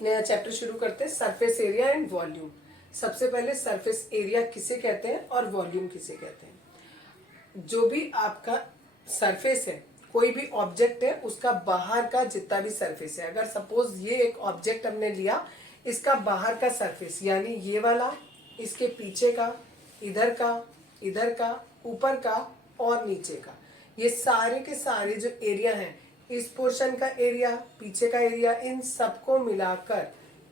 नया चैप्टर शुरू करते हैं, सरफेस एरिया एंड वॉल्यूम। सबसे पहले सरफेस एरिया किसे कहते हैं और वॉल्यूम किसे कहते हैं। जो भी आपका सरफेस है, कोई भी ऑब्जेक्ट है, उसका बाहर का जितना भी सरफेस है, अगर सपोज ये एक ऑब्जेक्ट हमने लिया, इसका बाहर का सरफेस यानी ये वाला, इसके पीछे का, इधर का, ऊपर का और नीचे का, ये सारे के सारे जो एरिया हैं, इस पोर्शन का एरिया, पीछे का एरिया, इन सबको मिलाकर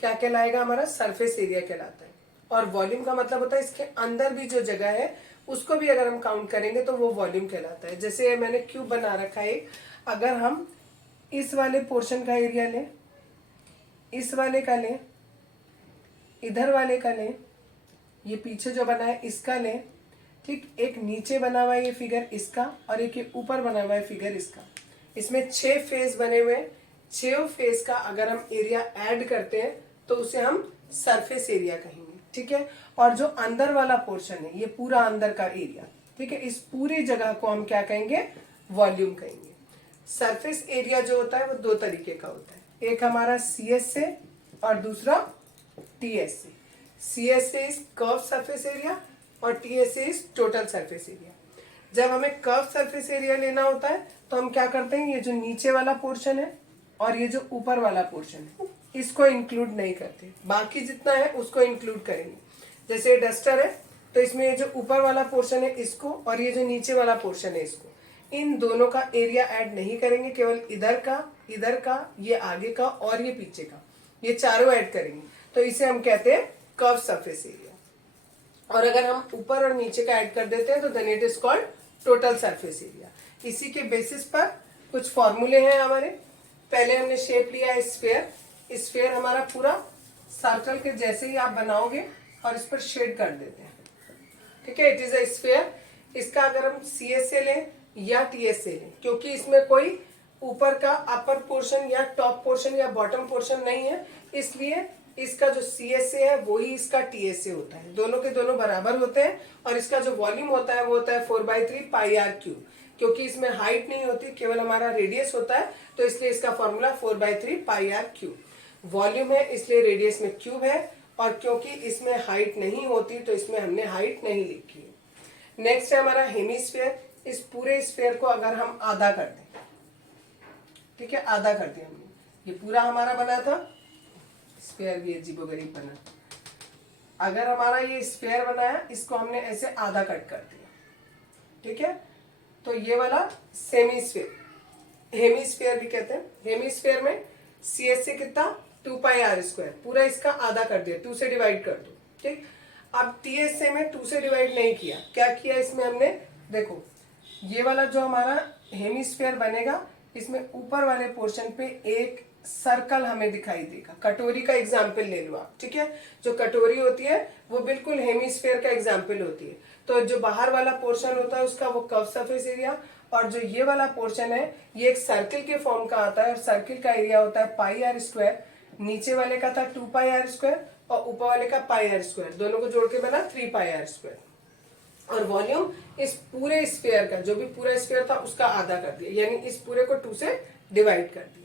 क्या कहलाएगा, हमारा सरफेस एरिया कहलाता है। और वॉल्यूम का मतलब होता है इसके अंदर भी जो जगह है उसको भी अगर हम काउंट करेंगे तो वो वॉल्यूम कहलाता है। जैसे मैंने क्यूब बना रखा है, अगर हम इस वाले पोर्शन का एरिया लें, इस वाले का लें, इधर वाले का लें, ये पीछे जो बना है इसका लें, ठीक, एक नीचे बना हुआ है ये फिगर इसका, और एक ये ऊपर बना हुआ है फिगर इसका। इसमें 6 फेस बने हुए हैं। 6 फेस का अगर हम एरिया ऐड करते हैं तो उसे हम सरफेस एरिया कहेंगे, ठीक है। और जो अंदर वाला पोर्शन है, ये पूरा अंदर का एरिया, ठीक है, इस पूरी जगह को हम क्या कहेंगे, वॉल्यूम कहेंगे। सरफेस एरिया जो होता है वो 2 तरीके का होता है, एक हमारा CSA और दूसरा TSA। CSA is curve surface area और TSA is total surface area. जब हमें कर्व सरफेस एरिया लेना होता है तो हम क्या करते हैं, ये जो नीचे वाला पोर्शन है और ये जो ऊपर वाला पोर्शन है, इसको इंक्लूड नहीं करते, बाकी जितना है उसको इंक्लूड करेंगे। जैसे ये डस्टर है तो इसमें ये जो ऊपर वाला पोर्शन है इसको, और ये जो नीचे वाला पोर्शन है इसको, इन दोनों का एरिया ऐड नहीं करेंगे, केवल इधर का, ये आगे का और ये पीछे का, ये चारों ऐड करेंगे। तो इसे हम कहते हैं कर्व सरफेस एरिया। और अगर हम ऊपर और नीचे का ऐड कर देते हैं तो then it is called total surface area. इसी के बेसिस पर कुछ फॉर्मूले हैं हमारे। पहले हमने शेप लिया है स्फेयर। स्फेयर हमारा पूरा सर्कल के जैसे ही आप बनाओगे और इस पर शेड कर देते हैं, ठीक है, इट इज अ स्फेयर। इसका अगर हम CSA लें या TSA लें, क्योंकि इसमें कोई ऊपर का अपर पोर्शन या टॉप पोर्शन या बॉटम पोर्शन नहीं है, इसलिए इसका जो CSA है वही इसका TSA होता है। दोनों के दोनों बराबर होते हैं। और इसका जो वॉल्यूम होता है वो होता है 4/3 πr³। क्योंकि इसमें हाइट नहीं होती, केवल हमारा रेडियस होता है, तो इसलिए इसका फॉर्मूला 4/3 πr³। वॉल्यूम है इसलिए रेडियस में क्यूब है, और क्योंकि इसमें हाइट नहीं होती तो इसमें हमने हाइट नहीं लिखी है। नेक्स्ट है हमारा हेमीस्फीयर। इस पूरे स्फीयर को अगर हम आधा कर दें, ठीक है, आधा कर दिया हमने, ये पूरा हमारा बना था स्फीयर, भी अजीबोगरीब बना। अगर हमारा ये स्फीयर बनाया, इसको हमने ऐसे आधा कट कर दिया, ठीक है, तो ये वाला सेमीस्फीयर, हेमीस्फीयर भी कहते हैं। हेमीस्फीयर में CSA कितना, 2πr², पूरा इसका आधा कर दिया, 2 से डिवाइड कर दो, ठीक। अब TSA में 2 से डिवाइड नहीं किया, क्या किया इसमें हमने, देखो ये वाला जो हमारा हेमीस्फीयर बनेगा, इसमें ऊपर वाले पोर्शन पे एक सर्कल हमें दिखाई देगा। कटोरी का एग्जाम्पल ले लो आप, ठीक है, जो कटोरी होती है वो बिल्कुल हेमीस्फीयर का एग्जाम्पल होती है। तो जो बाहर वाला पोर्शन होता है उसका वो कर्व सरफेस एरिया, और जो ये वाला पोर्शन है ये एक सर्किल के फॉर्म का आता है, और सर्किल का एरिया होता है πr²। नीचे वाले का था 2πr² और ऊपर वाले का πr², दोनों को जोड़ के बना 3πr²। और वॉल्यूम इस पूरे स्फीयर का, जो भी पूरा स्फीयर था उसका आधा कर दिया, यानी इस पूरे को 2 से डिवाइड कर दिया।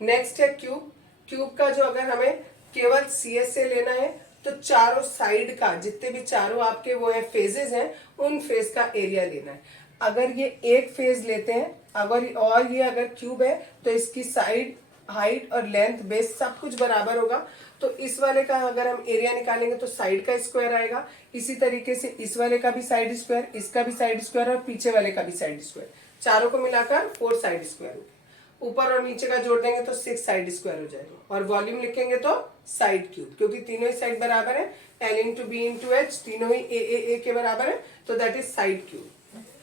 नेक्स्ट है क्यूब। क्यूब का जो अगर हमें केवल CSA लेना है तो चारों साइड का, जितने भी चारों आपके वो है फेजेस हैं, उन फेज का एरिया लेना है। अगर ये एक फेज लेते हैं, और ये अगर क्यूब है तो इसकी साइड, हाइट और लेंथ, बेस सब कुछ बराबर होगा। तो इस वाले का अगर हम एरिया निकालेंगे तो साइड का स्क्वायर आएगा। इसी तरीके से इस वाले का भी साइड स्क्वायर, इसका भी साइड स्क्वायर और पीछे वाले का भी साइड स्क्वायर, चारों को मिलाकर 4 साइड स्क्वायर हो गए। ऊपर और नीचे का जोड़ देंगे तो 6 साइड स्क्वायर हो जाएगा। और वॉल्यूम लिखेंगे तो साइड क्यूब, क्योंकि तीनों ही साइड बराबर है, L × B × H, तीनों ही A के बराबर है, तो दैट इज साइड क्यूब।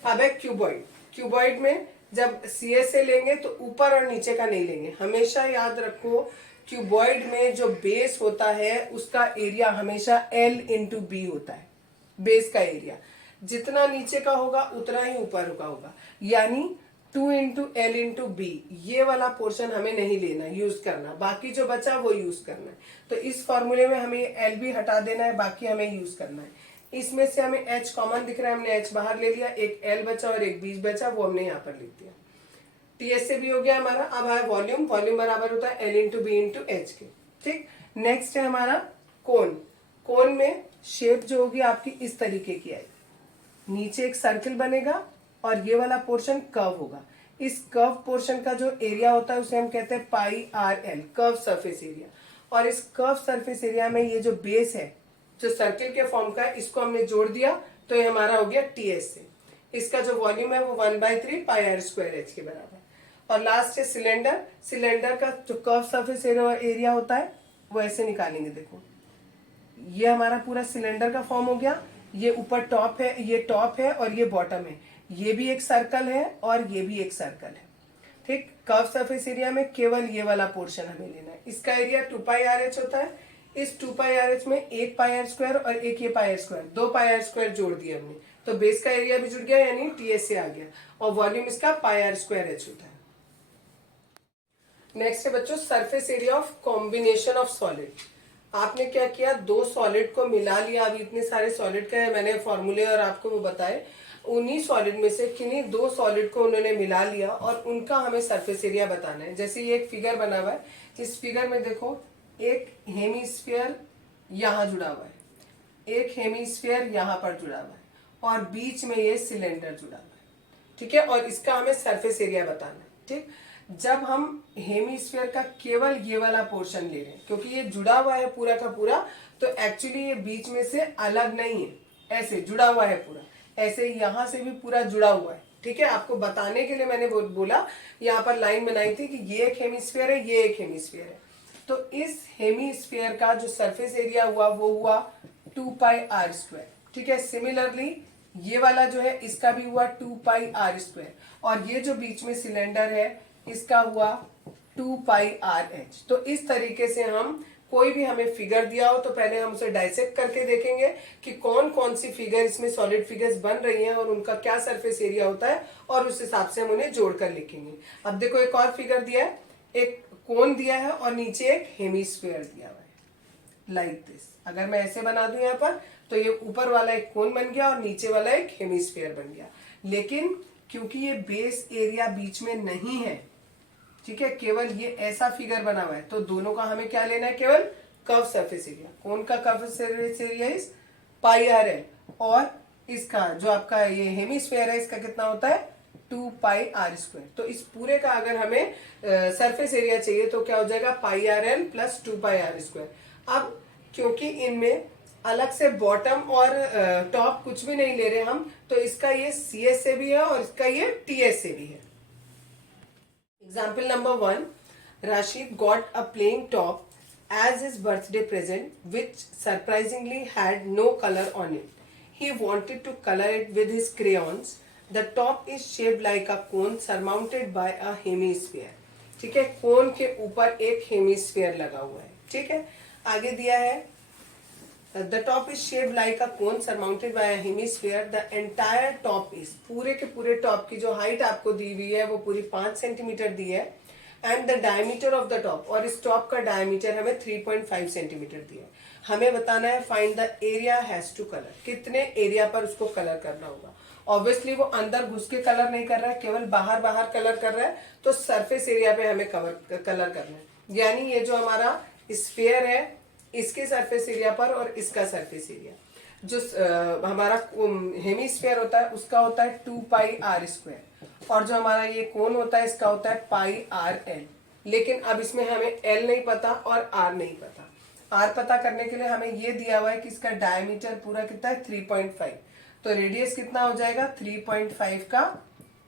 अब है क्यूबॉइड। क्यूबॉइड में जब CSA लेंगे तो ऊपर और नीचे का नहीं लेंगे। हमेशा याद रखो, क्यूबॉइड में जो बेस होता है उसका एरिया हमेशा L × B होता है। बेस का एरिया जितना नीचे का होगा उतना ही ऊपर का होगा, यानी 2 × L × B। ये वाला पोर्शन हमें नहीं लेना, यूज करना, बाकी जो बचा वो यूज करना है। तो इस फॉर्मूले में हमें LB हटा देना है, बाकी हमें यूज करना है। इसमें से हमें H कॉमन दिख रहा है, हमने H बाहर ले लिया, एक L बचा और एक बीच बचा, वो हमने यहाँ पर लिख दिया। TSA भी हो गया हमारा। अब है वॉल्यूम। वॉल्यूम बराबर होता है L × B × H के, ठीक। नेक्स्ट है हमारा कोन। कोन में शेप जो होगी आपकी इस तरीके की आएगी, नीचे एक सर्किल बनेगा और ये वाला पोर्शन कर्व होगा। इस कर्व पोर्शन का जो एरिया होता है उसे हम कहते हैं pi r l, curve surface area. और इस कर्व सरफेस एरिया में ये जो बेस है जो सर्किल के फॉर्म का है, इसको हमने जोड़ दिया तो ये हमारा हो गया टीएस से। इसका जो वॉल्यूम है वो 1/3 पाई आर स्क्वायर एच के बराबर। और लास्ट है सिलेंडर। सिलेंडर का जो कर्व सरफेस एरिया होता है वो ऐसे निकालेंगे। देखो ये हमारा पूरा सिलेंडर का फॉर्म हो गया। ये ऊपर टॉप है, ये टॉप है और ये बॉटम है। ये भी एक सर्कल है और ये भी एक सर्कल है। ठीक। कर्व सरफेस एरिया में केवल ये वाला पोर्शन हमें लेना है। इसका एरिया 2 पाई आर एच होता है। इस 2 पाई आर एच में एक पाई आर स्क्वायर और एक ये pi r square, 2 pi r square जोड़ दिए हमने, तो बेस का एरिया भी जुड़ गया यानी टीएस से आ गया। और वॉल्यूम इसका पाई आर स्क्वायर एच होता है। नेक्स्ट है बच्चों surface area of combination of solid. आपने क्या किया, दो सॉलिड को मिला लिया। अभी इतने सारे सॉलिड का है, मैंने फॉर्मूले और आपको वो बताए। उन्हीं सॉलिड में से किन्हीं दो सॉलिड को उन्होंने मिला लिया और उनका हमें सरफेस एरिया बताना है। जैसे ये एक फिगर बना हुआ है, इस फिगर में देखो एक हेमीस्फीयर यहाँ जुड़ा हुआ है, एक हेमीस्फीयर यहाँ पर जुड़ा हुआ है और बीच में ये सिलेंडर जुड़ा हुआ है। ठीक है। और इसका हमें सरफेस एरिया बताना है। ठीक। जब हम हेमीस्फीयर का केवल ये वाला पोर्शन ले रहे हैं, क्योंकि ये जुड़ा हुआ है पूरा का पूरा, तो एक्चुअली ये बीच में से अलग नहीं है, ऐसे जुड़ा हुआ है पूरा, ऐसे यहाँ से भी पूरा जुड़ा हुआ है। ठीक है। आपको बताने के लिए मैंने बोला, यहाँ पर लाइन बनाई थी कि ये एक हेमीस्फीयर है, ये एक हेमीस्फीयर है। तो इस हेमीस्फीयर का जो सरफेस एरिया हुआ वो हुआ 2 पाई आर स्क्वायर। ठीक है। सिमिलरली ये वाला जो है इसका भी हुआ 2 पाई आर स्क्वायर और ये जो बीच में सिलेंडर है इसका हुआ 2 पाई आर एच। तो इस तरीके से हम कोई भी हमें फिगर दिया हो तो पहले हम उसे डाइसेक्ट करके देखेंगे कि कौन कौन सी फिगर इसमें सॉलिड फिगर्स बन रही हैं और उनका क्या सरफेस एरिया होता है और उस हिसाब से हम उन्हें जोड़कर लिखेंगे। अब देखो एक और फिगर दिया है, एक कोन दिया है और नीचे एक हेमीस्फीयर दिया हुआ है लाइक दिस। अगर मैं ऐसे बना दूं यहाँ पर तो ये ऊपर वाला एक कोन बन गया और नीचे वाला एक हेमीस्फीयर बन गया। लेकिन क्योंकि ये बेस एरिया बीच में नहीं है, ठीक है, केवल ये ऐसा फिगर बना हुआ है, तो दोनों का हमें क्या लेना है, केवल कर्व सरफेस एरिया। कोन का curve surface area is pi r l और इसका जो आपका ये हेमीस्फीयर है इसका कितना होता है 2 पाई आर स्क्वायर। तो इस पूरे का अगर हमें सरफेस एरिया चाहिए तो क्या हो जाएगा pi r l plus 2 pi r square. अब क्योंकि इनमें अलग से बॉटम और टॉप कुछ भी नहीं ले रहे हम, तो इसका ये सी एस से भी है और इसका ये टी एस से भी है। Example number 1, Rashid got a plain top as his birthday present, which surprisingly had no color on it. He wanted to color it with his crayons. The top is shaped like a cone surmounted by a hemisphere. ठीक है, कोन के ऊपर एक hemisphere लगा हुआ है। ठीक है, आगे दिया है The top is shaped like a cone surmounted by a hemisphere. The entire top is, पूरे के पूरे टॉप की जो हाइट आपको दी हुई है वो पूरी 5 सेंटीमीटर दी है। And the diameter of the top, और इस टॉप का डायमीटर हमें 3.5 सेंटीमीटर दिया है। हमें बताना है find the area has to colour, कितने एरिया पर उसको कलर करना होगा। ऑब्वियसली वो अंदर घुस के कलर नहीं कर रहा है, केवल बाहर बाहर कलर कर रहा है, तो सरफेस एरिया पे हमें कलर करना है। यानी ये जो हमारा स्फीयर है इसके सरफेस एरिया पर और इसका सरफेस एरिया जो हमारा हेमीस्फीयर होता है उसका होता है 2 पाई आर स्क्वायर और जो हमारा ये कोन होता है इसका होता है पाई आर एल। लेकिन अब इसमें हमें एल नहीं पता और आर नहीं पता। आर पता करने के लिए हमें ये दिया हुआ है कि इसका डायमीटर पूरा कितना है 3.5, तो रेडियस कितना हो जाएगा 3.5 का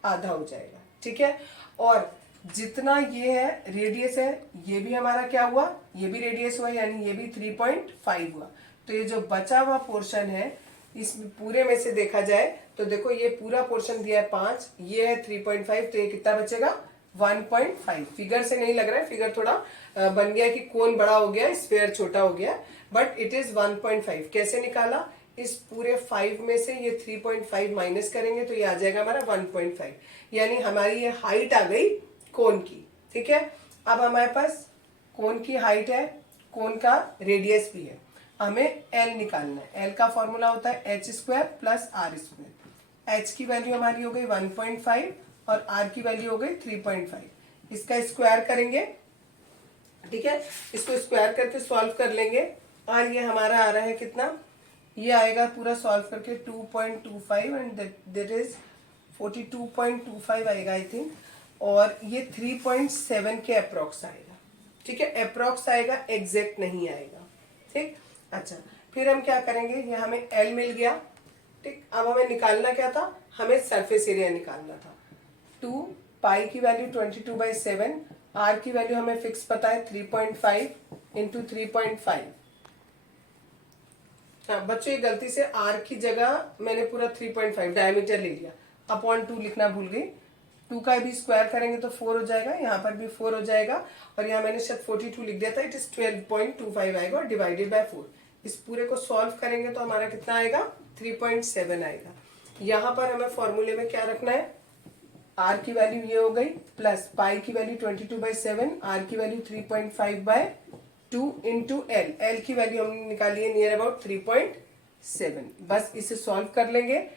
आधा हो जाएगा। ठीक है, और जितना ये है रेडियस है ये भी हमारा क्या हुआ, ये भी रेडियस हुआ यानी ये भी 3.5 हुआ। तो ये जो बचा हुआ पोर्शन है इस पूरे में से देखा जाए तो देखो ये पूरा पोर्शन दिया है 5, ये है 3.5, तो ये कितना बचेगा 1.5। फिगर से नहीं लग रहा है, फिगर थोड़ा बन गया कि कोन बड़ा हो गया स्फीयर छोटा हो गया, बट इट इज 1.5। कैसे निकाला, इस पूरे 5 में से ये 3.5 माइनस करेंगे तो ये आ जाएगा हमारा 1.5, यानी हमारी ये हाइट आ गई कोन की। ठीक है, अब हमारे पास कोन की हाइट है, कोन का रेडियस भी है, हमें एल निकालना है। एल का फॉर्मूला होता है H square plus R square. H की वैल्यू हमारी हो गई 1.5 और आर की वैल्यू हो गई 3.5। इसका स्क्वायर करेंगे ठीक है, इसको स्क्वायर करके सॉल्व कर लेंगे और ये हमारा आ रहा है कितना, ये आएगा पूरा सॉल्व करके 2.25 एंड दैट इज 42.25 आएगा आई थिंक, और ये 3.7 के अप्रॉक्स आएगा। ठीक है, अप्रॉक्स आएगा, एग्जैक्ट नहीं आएगा। ठीक, अच्छा फिर हम क्या करेंगे, ये हमें एल मिल गया। ठीक, अब हमें निकालना क्या था, हमें सरफेस एरिया निकालना था। 2 पाई की वैल्यू 22/7, आर की वैल्यू हमें फिक्स पता है 3.5 इंटू 3.5। हाँ बच्चों, ये गलती से आर की जगह मैंने पूरा 3.5 डायमीटर ले लिया, अपॉन 2 लिखना भूल गई। 2 का भी स्क्वायर करेंगे तो 4 हो जाएगा, यहाँ पर भी 4 हो जाएगा, और यहाँ मैंने शायद 42 लिख दिया था, इट इज 12.25 आएगा और डिवाइडेड बाय 4। इस पूरे को सॉल्व करेंगे तो हमारा कितना आएगा, 3.7 आएगा। यहाँ पर हमें फॉर्मूले में क्या रखना है, आर की वैल्यू ये हो गई, प्लस पाई की वैल्यू 22/7, आर की वैल्यू 3.5/2 इंटू एल, एल की वैल्यू हमने निकाली है नियर अबाउट 3.7। बस इसे सॉल्व कर लेंगे,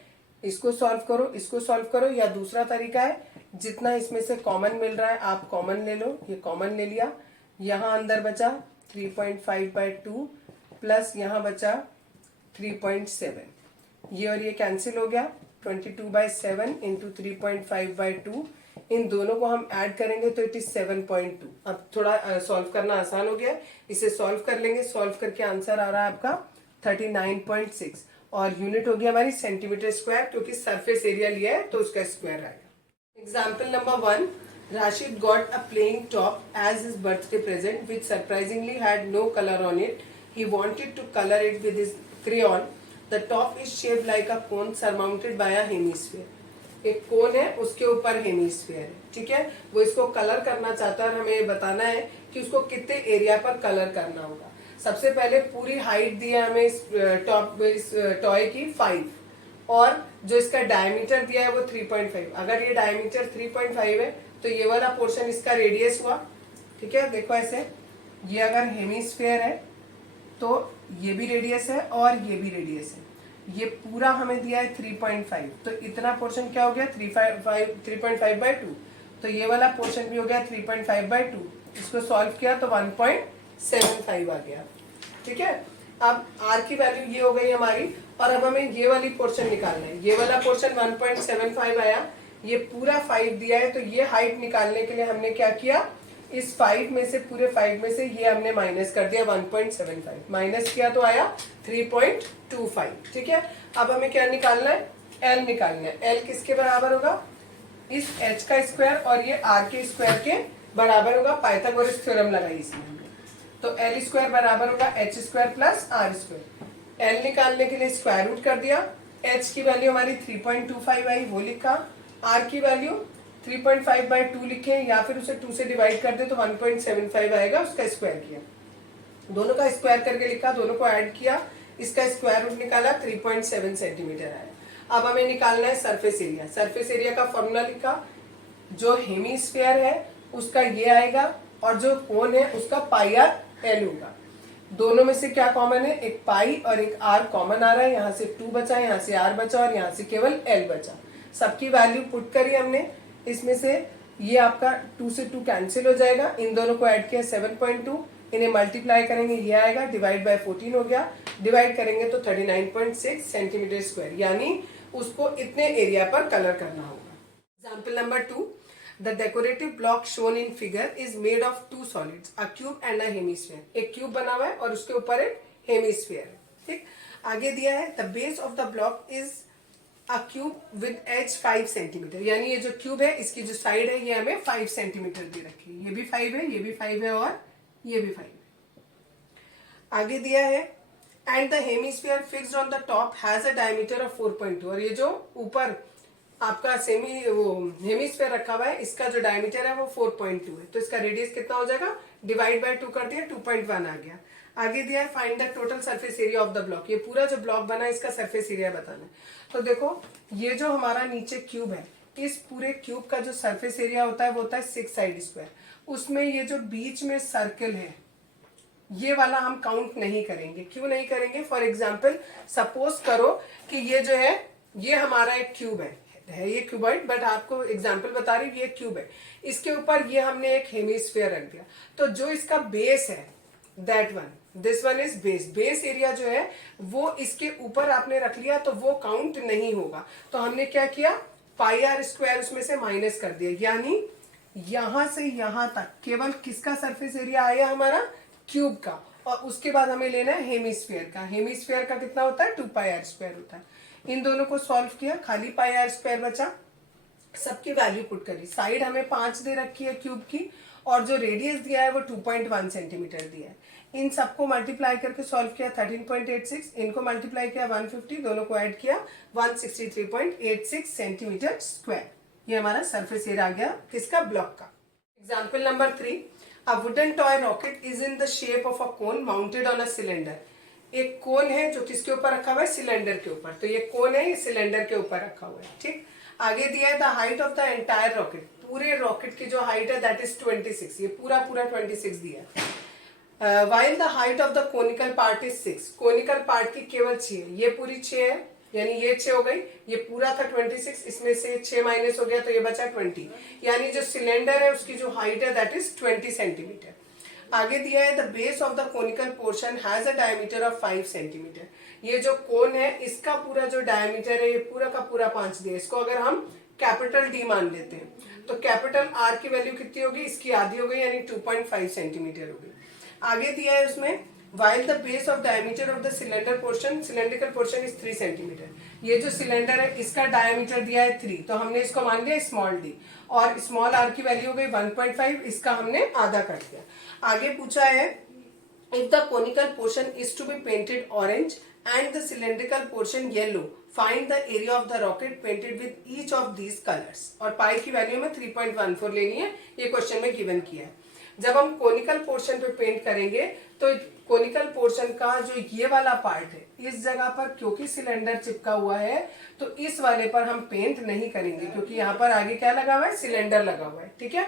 इसको सॉल्व करो, इसको सॉल्व करो, या दूसरा तरीका है जितना इसमें से कॉमन मिल रहा है आप कॉमन ले लो, ये कॉमन ले लिया, यहाँ अंदर बचा 3.5/2 प्लस यहाँ बचा 3.7, ये और ये कैंसिल हो गया, 22/7 इंटू 3.5/2, इन दोनों को हम ऐड करेंगे तो इट इज 7.2। अब थोड़ा सॉल्व करना आसान हो गया, इसे सॉल्व कर लेंगे, सॉल्व करके आंसर आ रहा है आपका 39.6, और यूनिट होगी हमारी सेंटीमीटर स्क्वायर, क्योंकि सरफेस एरिया लिया है तो उसका स्क्वायर आएगा। Example number 1, Rashid got a playing top as his birthday present which surprisingly had no color on it. He wanted to color it with his crayon. The top is shaped like a cone surmounted by a hemisphere. एक कोन है, उसके ऊपर hemisphere है। ठीक है, वो इसको colour करना चाहता है और हमें बताना है कि उसको कितने एरिया पर कलर करना होगा। सबसे पहले पूरी हाइट दी है हमें इस टॉय की 5, और जो इसका डायमीटर दिया है वो 3.5। अगर ये डायमीटर 3.5 है तो ये वाला पोर्शन इसका रेडियस हुआ। ठीक है, देखो ऐसे, ये अगर हेमीस्फीयर है तो ये भी रेडियस है और ये भी रेडियस है, ये पूरा हमें दिया है 3.5, तो इतना पोर्शन क्या हो गया 3.5/2, तो ये वाला पोर्शन भी हो गया 3.5/2। इसको सॉल्व किया तो 1.75 आ गया। ठीक है, अब r की वैल्यू ये हो गई हमारी, और अब हमें ये वाली पोर्शन निकालना है। ये वाला पोर्शन 1.75 आया, ये पूरा 5 दिया है, तो ये हाइट निकालने के लिए हमने क्या किया, इस 5 में से, पूरे 5 में से ये हमने माइनस कर दिया 1.75, माइनस किया तो आया 3.25। ठीक है, अब हमें क्या निकालना है, L निकालना है। L किसके बराबर होगा, इस H का स्क्वायर और ये R के स्क्वायर के बराबर होगा। पाइथागोरस थ्योरम लगाई इसमें, तो L स्क्वायर बराबर होगा H square plus R square. L निकालने के लिए स्क्वायर रूट कर दिया, H की वैल्यू हमारी 3.25 आई, वो लिखा, R की वैल्यू 3.5/2 लिखे, या फिर उसे 2 से डिवाइड कर दे तो 1.75 आएगा, उसका स्क्वायर किया, दोनों का स्क्वायर करके लिखा, दोनों को ऐड किया, इसका स्क्वायर रूट निकाला, 3.7 सेंटीमीटर आया। अब हमें निकालना है सरफेस एरिया। सरफेस एरिया का फॉर्मूला लिखा, जो हेमीस्फीयर है उसका ये आएगा, और जो कोन है उसका πr/l होगा। दोनों में से क्या कॉमन है, एक पाई और एक r कॉमन आ रहा है, यहाँ से 2 बचा, यहाँ से r बचा, और यहाँ से केवल l बचा। सबकी वैल्यू पुट करी हमने, इसमें से ये आपका 2 से 2 कैंसिल हो जाएगा, इन दोनों को ऐड किया 7.2, इन्हें मल्टीप्लाई करेंगे, ये आएगा, डिवाइड बाय 14 हो गया, डिवाइड करेंगे तो 39.6 सेंटीमीटर स्क्वायर, यानी उसको इतने एरिया पर कलर करना होगा। Example number 2, the decorative block shown in figure is made of 2 solids, a cube and a hemisphere. एक क्यूब बना हुआ है और उसके ऊपर एक हेमीस्फीयर है। ठीक, आगे दिया है the base of the block is a cube with edge 5 centimetre, यानी ये जो क्यूब है इसकी जो साइड है ये हमें 5 सेंटीमीटर दी रखी है, ये भी 5 है, ये भी 5 है और ये भी 5 है। आगे दिया है and the hemisphere fixed on the top has a diameter of 4.2, और ये जो ऊपर आपका हेमीस्फीयर रखा हुआ है इसका जो डायमीटर है वो 4.2 है, तो इसका रेडियस कितना हो जाएगा, डिवाइड बाय 2 कर दिया, 2.1 आ गया। आगे दिया है find the total surface area of the block, ये पूरा जो ब्लॉक बना है इसका सरफेस एरिया बताना है। तो देखो ये जो हमारा नीचे क्यूब है, इस पूरे क्यूब का जो सरफेस एरिया होता है वो होता है 6 साइड स्क्वायर, उसमें ये जो बीच में सर्कल है ये वाला हम काउंट नहीं करेंगे। क्यों नहीं करेंगे, फॉर एग्जाम्पल सपोज करो कि ये जो है ये हमारा एक क्यूब है, है ये क्यूबॉइड, बट आपको एग्जांपल बता रही हूँ, ये क्यूब है, इसके ऊपर ये हमने एक हेमिस्फीयर रख दिया, तो जो इसका बेस है that one, this one is base, base area जो है वो इसके ऊपर आपने रख लिया तो वो काउंट नहीं होगा। तो हमने क्या किया, पाई आर स्क्वायर उसमें से माइनस कर दिया, यानी यहां से यहां तक केवल किसका सरफेस एरिया आया हमारा, क्यूब का, और उसके बाद हमें लेना है हेमिस्फीयर का। हेमिस्फीयर का कितना होता है, 2 पाई आर स्क्वायर होता है। इन दोनों को सॉल्व किया, खाली पाई आर स्क्वायर बचा, सबकी वैल्यू पुट करी। साइड हमें 5 दे रखी है क्यूब की, और जो रेडियस दिया है वो 2.1 सेंटीमीटर दिया है। इन सबको मल्टीप्लाई करके सॉल्व किया 13.86, इनको मल्टीप्लाई किया 150, दोनों को ऐड किया 163.86 सेंटीमीटर स्क्वायर। ये हमारा सरफेस एरिया आ गया किसका, ब्लॉक का। Example number 3, a wooden toy rocket is in the shape of a cone mounted on a cylinder. एक कोन है जो किसके ऊपर रखा हुआ है, सिलेंडर के ऊपर, तो ये कोन है, ये सिलेंडर के ऊपर रखा हुआ है, ठीक। आगे दिया है the height of the entire rocket, पूरे रॉकेट की जो हाइट है दैट इज 26, ये पूरा 26 दिया है। While the height of the conical part is 6, conical part की केवल 6, ये पूरी 6 है, यानी ये 6 हो गई, ये पूरा था 26, इसमें से 6 माइनस हो गया तो ये बचा 20, यानी जो सिलेंडर है उसकी जो हाइट है दैट इज 20 सेंटीमीटर। आगे दिया है the base of the conical portion has a diameter of 5 centimetre, ये जो कोन है इसका पूरा जो डायमीटर है ये पूरा का पूरा 5 दिया, इसको अगर हम कैपिटल डी मान लेते हैं तो कैपिटल आर की वैल्यू कितनी होगी, इसकी आधी हो गई, यानी 2.5 सेंटीमीटर होगी। आगे दिया है उसमें while the base of diameter of the cylinder portion, cylindrical portion is 3 centimetre, ये जो सिलेंडर है इसका डायमीटर दिया है 3, तो हमने इसको मान लिया स्मॉल डी, और स्मॉल आर की वैल्यू हो गई 1.5, इसका हमने आधा कर दिया। आगे पूछा है if the conical portion is to be painted orange and the cylindrical portion yellow, find the area of the rocket painted with each of these colours, और पाई की वैल्यू में 3.14 लेनी है, ये क्वेश्चन में गिवन किया है। जब हम कोनिकल पोर्शन पे पेंट करेंगे तो कोनिकल पोर्शन का जो ये वाला पार्ट है इस जगह पर क्योंकि सिलेंडर चिपका हुआ है तो इस वाले पर हम पेंट नहीं करेंगे, क्योंकि यहाँ पर आगे क्या लगा हुआ है, सिलेंडर लगा हुआ है, ठीक है।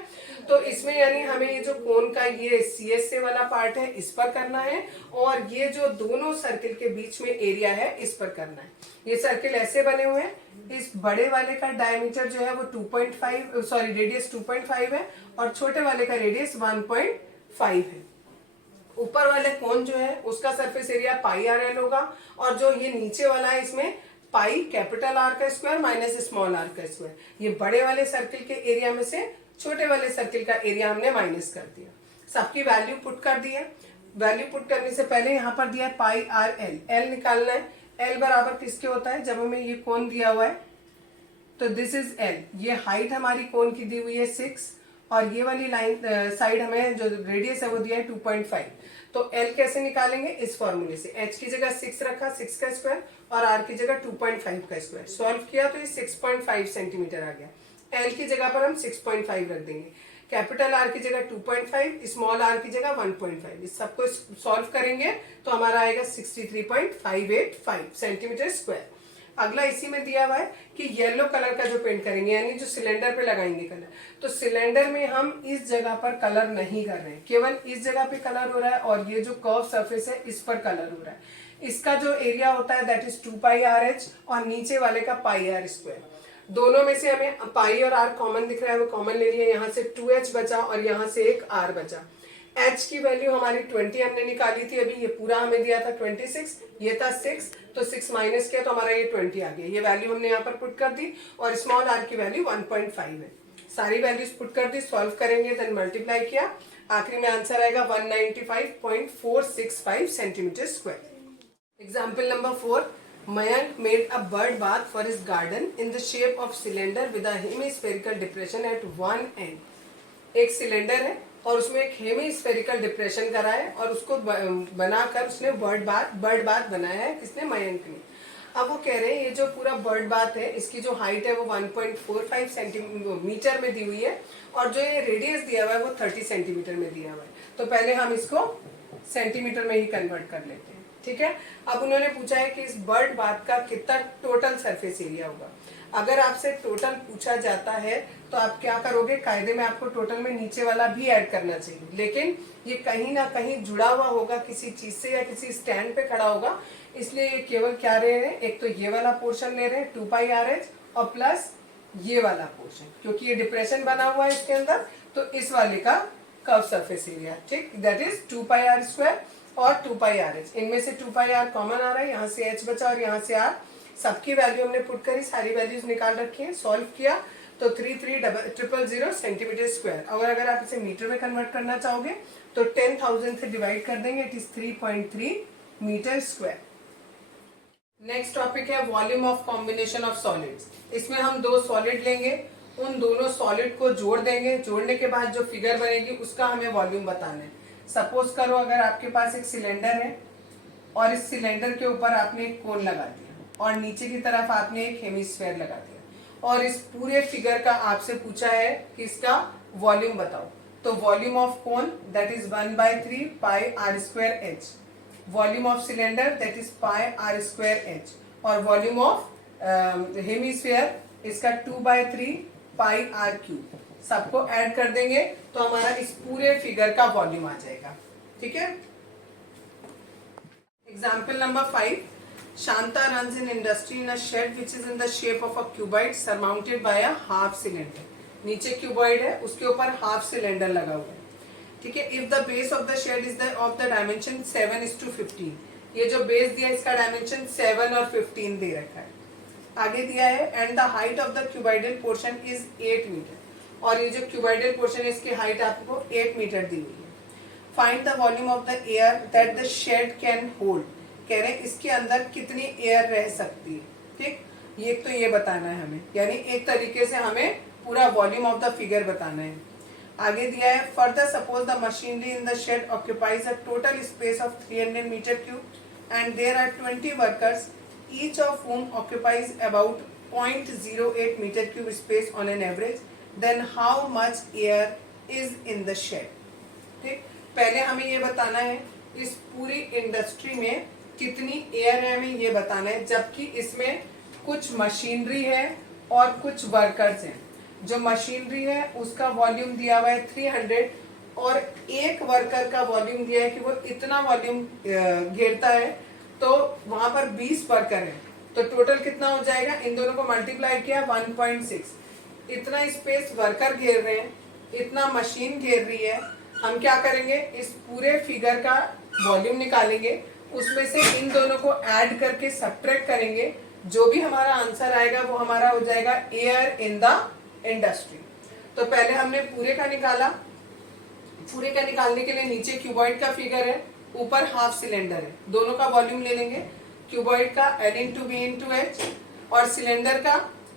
तो इसमें यानी हमें ये जो कोन का ये CSA वाला पार्ट है इस पर करना है, और ये जो दोनों सर्किल के बीच में एरिया है इस पर करना है। ये सर्किल ऐसे बने हुए हैं, इस बड़े वाले का डायमीटर जो है वो 2.5 सॉरी रेडियस 2.5 है, और छोटे वाले का रेडियस 1.5 है। ऊपर वाले कोन जो है उसका surface area pi r L होगा, और जो ये नीचे वाला है इसमें पाई कैपिटल आर का स्क्वायर माइनस स्मॉल आर का स्क्वायर, ये बड़े वाले सर्किल के एरिया में से छोटे वाले सर्किल का एरिया हमने माइनस कर दिया। सबकी वैल्यू पुट कर दी है। वैल्यू पुट करने से पहले यहाँ पर दिया है पाई आर एल, एल निकालना है। एल बराबर किसके होता है, जब हमें ये कोन दिया हुआ है तो दिस इज एल, ये हाइट हमारी कोन की दी हुई है 6, और ये वाली लाइन साइड हमें जो रेडियस है वो दिया है 2.5, तो L कैसे निकालेंगे, इस फॉर्मूले से, H की जगह 6 रखा, 6 का स्क्वायर, और R की जगह 2.5 का स्क्वायर, सॉल्व किया तो ये 6.5 सेंटीमीटर आ गया। L की जगह पर हम 6.5 रख देंगे, कैपिटल R की जगह 2.5, स्मॉल r की जगह 1.5, इस सबको सॉल्व करेंगे तो हमारा आएगा 63.585 सेंटीमीटर स्क्वायर। अगला इसी में दिया हुआ है कि येलो कलर का जो पेंट करेंगे, यानी जो सिलेंडर पे लगाएंगे कलर, तो सिलेंडर में हम इस जगह पर कलर नहीं कर रहे हैं, केवल इस जगह पे कलर हो रहा है, और ये जो कर्व सरफेस है इस पर कलर हो रहा है। इसका जो एरिया होता है that is 2 pi R H, और नीचे वाले का पाई आर स्क्वायर। दोनों में से हमें पाई और आर कॉमन दिख रहा है, वो कॉमन ले लिए, यहाँ से 2h बचा और यहाँ से एक r बचा। h की वैल्यू हमारी 20 हमने निकाली थी अभी, ये पूरा हमें दिया था 26, ये था 6, तो 6 माइनस किया तो हमारा ये 20 आ गया। ये वैल्यू हमने यहाँ पर पुट कर दी, और स्मॉल r की वैल्यू 1.5 है। सारी वैल्यूज पुट कर दी, सॉल्व करेंगे, देन मल्टीप्लाई किया, आखिरी में आंसर आएगा 195.465 centimetre square. Example number 4, Mayank made a bird bath for his garden in the shape of cylinder with a hemispherical depression at one end. एक cylinder है और उसमें एक हेमिस्फेरिकल डिप्रेशन करा है, और उसको बनाकर उसने बर्ड बाथ बनाया है, किसने, मयंक ने। अब वो कह रहे हैं ये जो पूरा बर्ड बाथ है इसकी जो हाइट है वो 1.45 सेंटीमीटर में दी हुई है, और जो ये रेडियस दिया हुआ है वो 30 सेंटीमीटर में दिया हुआ है। तो पहले हम इसको सेंटीमीटर में ही कन्वर्ट कर लेते हैं, ठीक है। अब उन्होंने पूछा है कि इस बर्ड बाथ का कितना टोटल सरफेस एरिया होगा। अगर आपसे टोटल पूछा जाता है तो आप क्या करोगे, कायदे में आपको टोटल में नीचे वाला भी ऐड करना चाहिए, लेकिन ये कहीं ना कहीं जुड़ा हुआ होगा किसी चीज से या किसी स्टैंड पे खड़ा होगा, इसलिए ये केवल क्या ले रहे हैं, एक तो ये वाला पोर्शन ले रहे हैं 2 पाई आर एच, और प्लस ये वाला पोर्शन, क्योंकि ये डिप्रेशन बना हुआ है इसके अंदर, तो इस वाले का कर्व सरफेस एरिया, ठीक, दैट इज 2πr² और 2πrh। इनमें से 2πr कॉमन आ रहा है, यहाँ से h बचा और यहाँ से r, सबकी वैल्यू हमने पुट करी, सारी वैल्यूज निकाल रखी है, सॉल्व किया तो 33,000 सेंटीमीटर स्क्वायर। और अगर आप इसे मीटर में कन्वर्ट करना चाहोगे तो 10,000 से डिवाइड कर देंगे, it is 3.3 metre square. Next topic है volume of combination of solids. इसमें हम दो सॉलिड लेंगे, उन दोनों सॉलिड को जोड़ देंगे, जोड़ने के बाद जो फिगर बनेगी उसका हमें वॉल्यूम बताना है। सपोज करो अगर आपके पास एक सिलेंडर है और इस सिलेंडर के ऊपर आपने एक कोन लगा दिया और नीचे की तरफ आपने एक हेमिस्फीयर लगा दिया और इस पूरे फिगर का आपसे पूछा है कि इसका वॉल्यूम बताओ, तो volume of cone that is 1/3 πr²h, volume of cylinder that is πr²h, और वॉल्यूम ऑफ हेमिस्फीयर इसका 2/3 πr³। सबको ऐड कर देंगे तो हमारा इस पूरे फिगर का वॉल्यूम आ जाएगा, ठीक है। Example number 5, Shanta runs in industry in a shed which is in the shape of a cuboid surmounted by a half cylinder। नीचे क्यूबॉइड है, उसके ऊपर हाफ सिलेंडर लगा हुआ है, ठीक है। If the base of the shed is of the dimension 7:15, ये जो बेस दिया है इसका डायमेंशन 7 और 15 दे रखा है। आगे दिया है and the height of the cuboidal portion is 8 metre, और ये जो क्यूबॉइडल पोर्शन है इसकी हाइट आपको 8 मीटर दी हुई है। Find the volume of the air that the shed can hold, कह रहे हैं इसके अंदर कितनी एयर रह सकती है, ठीक, ये तो ये बताना है हमें, यानी एक तरीके से हमें पूरा वॉल्यूम ऑफ द फिगर बताना है। आगे दिया है further suppose the machinery in the shed occupies a total space of 300 metre cube and there are 20 workers each of whom occupies about 0.08 metre cube space on an average, then how much air is in the shed, ठीक। पहले हमें ये बताना है इस पूरी industry में कितनी एयर है, हमें ये बताना है, जबकि इसमें कुछ मशीनरी है और कुछ वर्कर्स हैं। जो मशीनरी है उसका वॉल्यूम दिया हुआ है 300 और एक वर्कर का वॉल्यूम दिया है कि वो इतना वॉल्यूम घेरता है, तो वहां पर 20 वर्कर है, तो टोटल कितना हो जाएगा, इन दोनों को मल्टीप्लाई किया 1.6, इतना स्पेस वर्कर घेर रहे हैं, इतना मशीन घेर रही है। हम क्या करेंगे, इस पूरे फिगर का वॉल्यूम निकालेंगे, उसमें से इन दोनों को ऐड करके सब्ट्रैक्ट करेंगे, जो भी हमारा आंसर आएगा वो हमारा हो जाएगा एयर इन द इंडस्ट्री। तो पहले हमने पूरे का निकाला, पूरे का निकालने के लिए नीचे क्यूबॉइड का फिगर है, ऊपर हाफ सिलेंडर है, दोनों का वॉल्यूम ले लेंगे। क्यूबॉइड का L/B/H और सिलेंडर का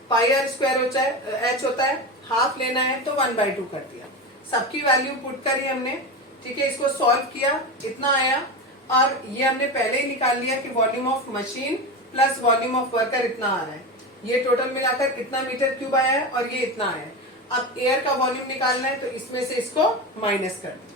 πr² होता है, हाफ लेना है तो 1/2 कर दिया। सबकी वैल्यू पुट करी हमने, ठीक है, इसको सॉल्व किया, इतना आया, और ये हमने पहले ही निकाल लिया कि volume of machine plus volume of worker इतना आ रहा है, ये टोटल मिलाकर इतना मीटर क्यूब आया है और ये इतना आया है। अब एयर का वॉल्यूम निकालना है तो इसमें से इसको माइनस कर दीजिए।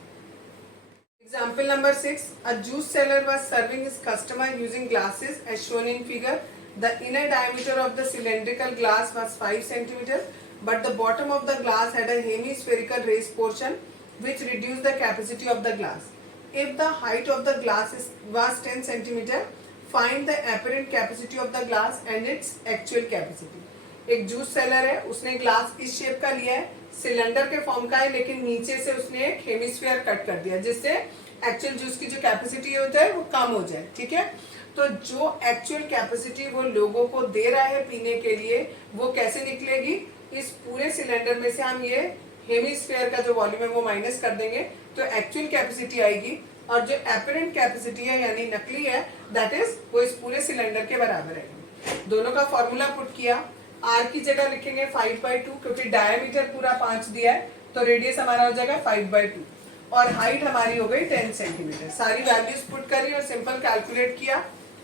Example number 6, a juice seller was serving his customer using glasses as shown in figure. The inner diameter of the cylindrical glass was 5 centimetre, but the bottom of the glass had a hemispherical raised portion which reduced the capacity of the glass. If the height of the glass was 10 centimeter, find the apparent capacity of the glass and its actual capacity. एक juice seller है, उसने glass इस shape का लिया है, cylinder के form का है, लेकिन नीचे से उसने एक हेमिस्फीयर कट कर दिया जिससे एक्चुअल जूस की जो कैपेसिटी होता है वो कम हो जाए, ठीक है। तो जो एक्चुअल कैपेसिटी वो लोगों को दे रहा है पीने के लिए, वो कैसे निकलेगी, इस पूरे सिलेंडर में से हम ये हेमिस्फीयर का जो वॉल्यूम है वो माइनस कर देंगे तो एक्चुअल कैपेसिटी आएगी, और जो एपरेंट कैपेसिटी है यानी नकली है दैट इज वो इस पूरे सिलेंडर के बराबर है। दोनों का फॉर्मूला पुट किया, आर की जगह लिखेंगे 5/2 क्योंकि डायमीटर पूरा 5 दिया है, तो रेडियस हमारा हो जाएगा 5/2 और हाइट हमारी हो गई 10 सेंटीमीटर। सारी वैल्यूज पुट करी और सिंपल कैलकुलेट किया,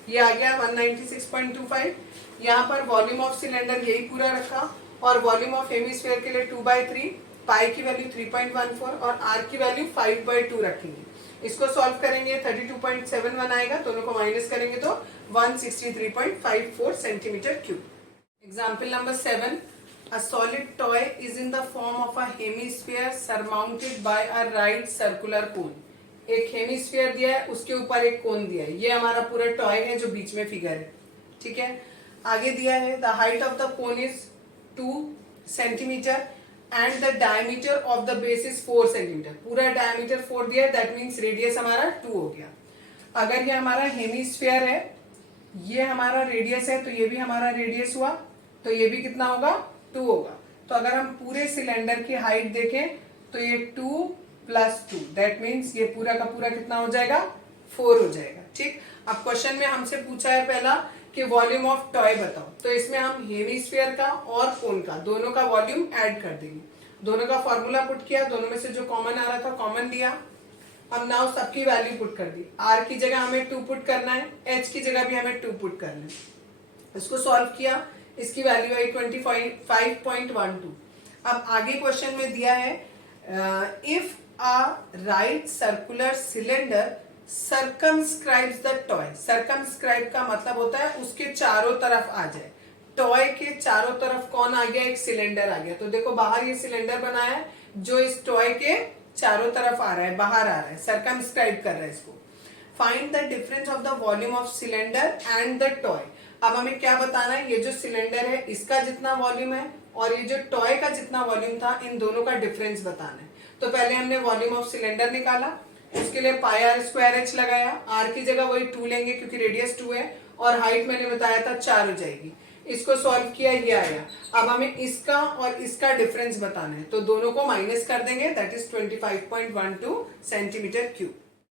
ये आ गया 196.25। यहाँ पर वॉल्यूम ऑफ सिलेंडर यही पूरा रखा और वॉल्यूम ऑफ हेमिस्फीयर के लिए 2/3, पाई की वैल्यू 3.14 और आर की वैल्यू 5/2 रखेंगे। इसको सॉल्व करेंगे 32.71 आएगा, दोनों को माइनस करेंगे तो 163.54 centimetre cube. Example number 7, a solid toy is in the form of a hemisphere surmounted bye a right circular cone. एक हेमिस्फीयर दिया है, उसके ऊपर एक कोन दिया है, ये हमारा पूरा टॉय है जो बीच में फिगर है, ठीक है। आगे दिया है the height of the cone is 2 centimetre and the diameter of the base is 4 centimetre. पूरा डायमीटर 4 दिया है, दैट मीन्स रेडियस हमारा 2 हो गया। अगर ये हमारा हेमिस्फीयर है, ये हमारा रेडियस है, तो ये भी हमारा रेडियस हुआ, तो ये भी कितना होगा 2 होगा। तो अगर हम पूरे सिलेंडर की हाइट देखें तो ये 2 + 2 दैट मीन्स ये पूरा का पूरा कितना हो जाएगा 4 हो जाएगा। ठीक, अब क्वेश्चन में हमसे पूछा है पहला कि वॉल्यूम ऑफ टॉय बताओ, तो इसमें हम हेमिस्फीयर का और कोन का दोनों का वॉल्यूम ऐड कर देंगे। दोनों का फॉर्मूला पुट किया, दोनों में से जो कॉमन आ रहा था कॉमन लिया। अब नाउ सबकी वैल्यू पुट कर दी। आर की जगह हमें 2 पुट करना है, एच की जगह भी हमें 2 पुट करना है। इसको सॉल्व किया, इसकी वैल्यू आई 25.12। अब आगे क्वेश्चन में दिया है if a right circular cylinder circumscribes the toy. Circumscribe का मतलब होता है उसके चारों तरफ आ जाए। टॉय के चारों तरफ कौन आ गया, एक सिलेंडर आ गया। तो देखो बाहर ये सिलेंडर बनाया है जो इस टॉय के चारों तरफ आ रहा है, बाहर आ रहा है, सर्कमस्क्राइब कर रहा है इसको। Find the difference of the volume of cylinder and the toy. अब हमें क्या बताना है, ये जो सिलेंडर है इसका जितना वॉल्यूम है और ये जो टॉय का जितना वॉल्यूम था, इन दोनों का डिफरेंस बताना है। तो पहले हमने वॉल्यूम ऑफ सिलेंडर निकाला, उसके लिए πr² लगाया। आर की जगह वही 2 लेंगे क्योंकि रेडियस 2 है और हाइट मैंने बताया था 4 हो जाएगी। इसको सॉल्व किया, ये आया। अब हमें इसका और इसका डिफरेंस बताना है, तो दोनों को माइनस कर देंगे, दैट इज 25.12 सेंटीमीटर क्यूब।